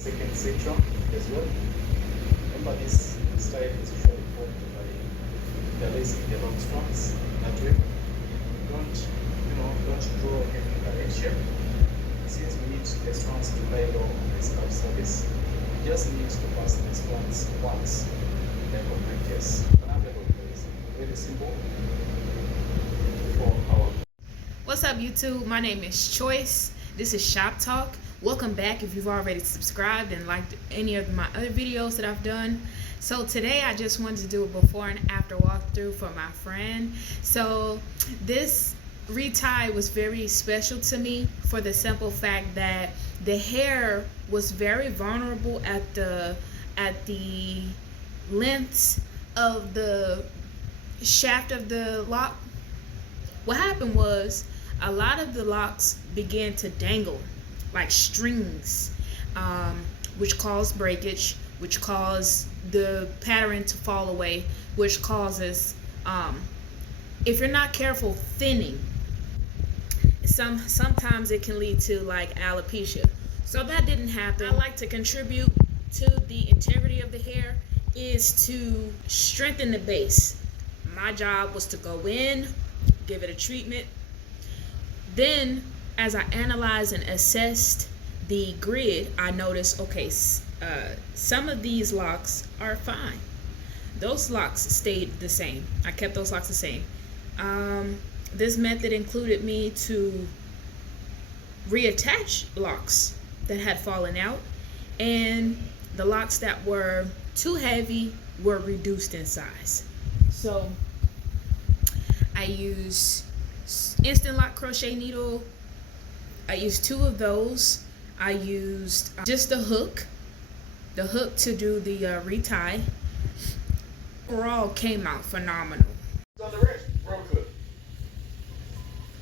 second section as well. Remember, this style is usually formed by interlacing the long strands that way. Don't draw any direct shape. Since we need the strands to lie low on the scalp surface, we just need to pass the strands once, like on my case. Another is very simple for our. What's up, YouTube? My name is Choice. This is Shop Talk. Welcome back if you've already subscribed and liked any of my other videos that I've done. So today I just wanted to do a before and after walkthrough for my friend. So this retie was very special to me for the simple fact that the hair was very vulnerable at the lengths of the shaft of the lock. What happened was a lot of the locks began to dangle like strings, which caused breakage, which caused the pattern to fall away, which causes, if you're not careful, thinning. Sometimes it can lead to like alopecia. So that didn't happen. I like to contribute to the integrity of the hair is to strengthen the base. My job was to go in, give it a treatment. Then, as I analyzed and assessed the grid, I noticed, okay, some of these locks are fine. Those locks stayed the same. I kept those locks the same. This method included me to reattach locks that had fallen out, and the locks that were too heavy were reduced in size. So I use instant lock crochet needle. I used 2 of those. I used just the hook to do the retie. Overall came out phenomenal. On the wrist, real good.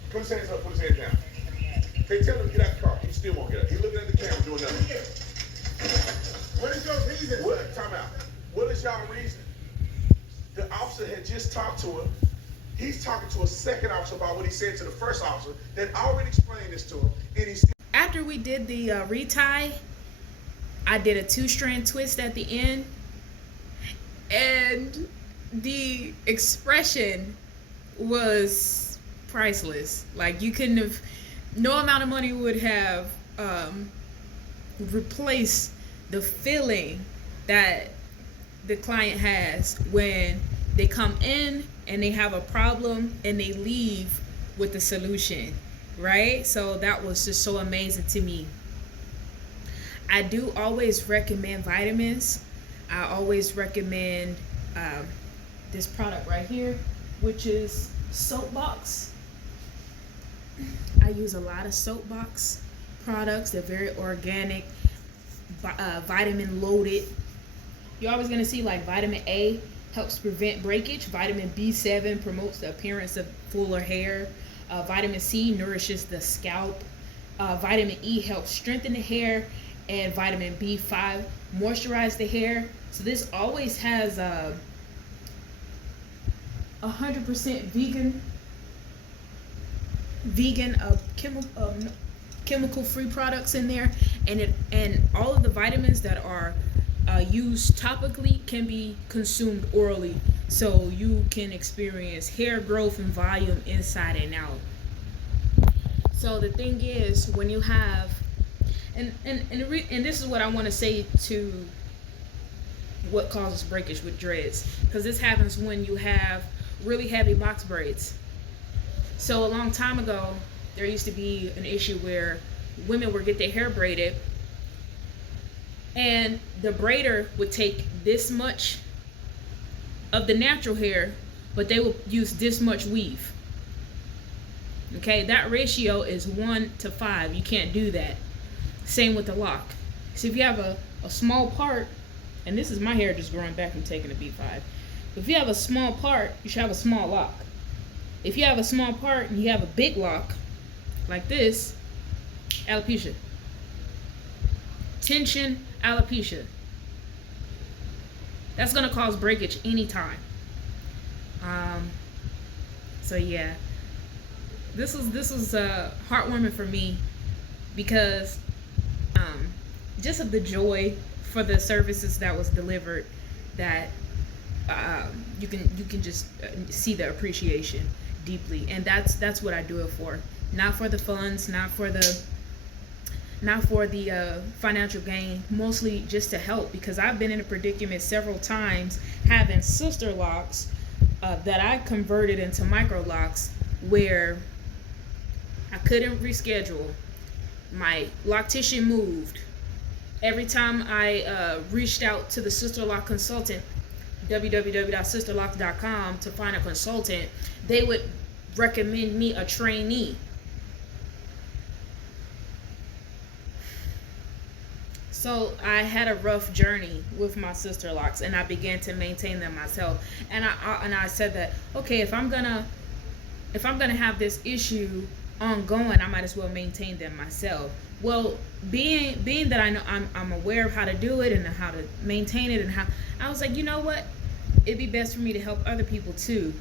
Put his hands up, put his hands down. Okay, tell him to get out the car. He still won't get up. He's looking at the camera doing nothing. What is your reason? What? Time out. What is y'all reason? The officer had just talked to him. He's talking to a second officer about what he said to the first officer that already explained this to him, and he's still. After we did the retie, I did a 2-strand twist at the end, and the expression was priceless. Like, you couldn't have, no amount of money would have replaced the feeling that the client has when they come in and they have a problem and they leave with the solution, right? So that was just so amazing to me. I do always recommend vitamins. I always recommend this product right here, which is Soapbox. I use a lot of Soapbox products. They're very organic, vitamin loaded. You're always gonna see like vitamin A helps prevent breakage. Vitamin B7 promotes the appearance of fuller hair. Vitamin C nourishes the scalp. Vitamin E helps strengthen the hair, and vitamin B5 moisturize the hair. So this always has 100% vegan chemical-free products in there, and all of the vitamins that are used topically can be consumed orally, so you can experience hair growth and volume inside and out. So the thing is, when you have, and this is what I want to say to what causes breakage with dreads, because this happens when you have really heavy box braids. So a long time ago, there used to be an issue where women would get their hair braided, and the braider would take this much of the natural hair, but they would use this much weave. Okay, that ratio is 1:5. You can't do that. Same with the lock. So if you have a small part, and this is my hair just growing back from taking a B5. If you have a small part, you should have a small lock. If you have a small part and you have a big lock, like this, alopecia. Tension, alopecia. That's gonna cause breakage anytime. So yeah, this was heartwarming for me, because just of the joy for the services that was delivered, that you can just see the appreciation deeply, and that's what I do it for. Not for the funds, not for the financial gain, mostly just to help, because I've been in a predicament several times having sister locks that I converted into micro locks, where I couldn't reschedule. My loctician moved. Every time I reached out to the sister lock consultant, www.sisterlocks.com, to find a consultant, they would recommend me a trainee. So I had a rough journey with my sister locks, and I began to maintain them myself. And I said that, okay, if I'm gonna have this issue ongoing, I might as well maintain them myself. Well, being that I know I'm aware of how to do it and how to maintain it, and how, I was like, you know what, it'd be best for me to help other people too.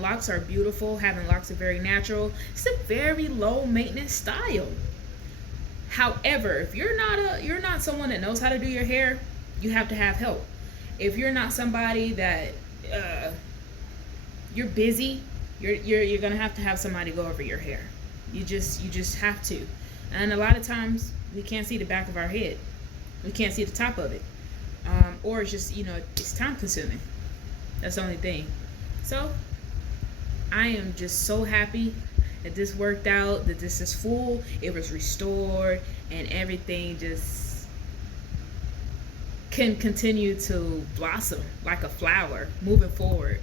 Locks are beautiful. Having locks are very natural. It's a very low maintenance style. However, if you're not someone that knows how to do your hair, you have to have help. If you're not somebody that you're busy, you're gonna have to have somebody go over your hair. You just have to. And a lot of times we can't see the back of our head. We can't see the top of it. Or it's just, it's time consuming. That's the only thing. So I am just so happy that this worked out, that this is full, it was restored, and everything just can continue to blossom like a flower moving forward.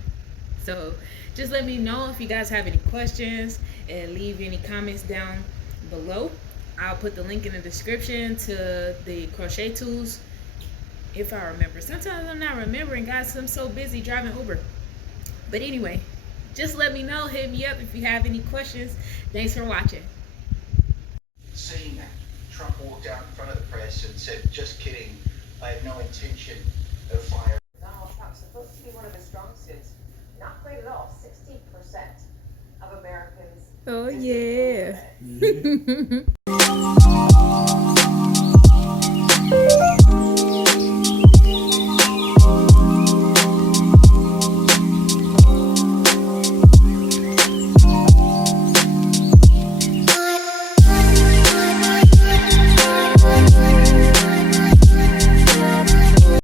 So just let me know if you guys have any questions, and leave any comments down below. I'll put the link in the description to the crochet tools, if I remember. Sometimes I'm not remembering, guys, 'cause I'm so busy driving Uber. But anyway, just let me know. Hit me up if you have any questions. Thanks for watching. Seeing that, Trump walked out in front of the press and said, "Just kidding, I have no intention of firing." Donald Trump supposed to be one of his strong suits. Not great at all. 60% of Americans. Oh yeah.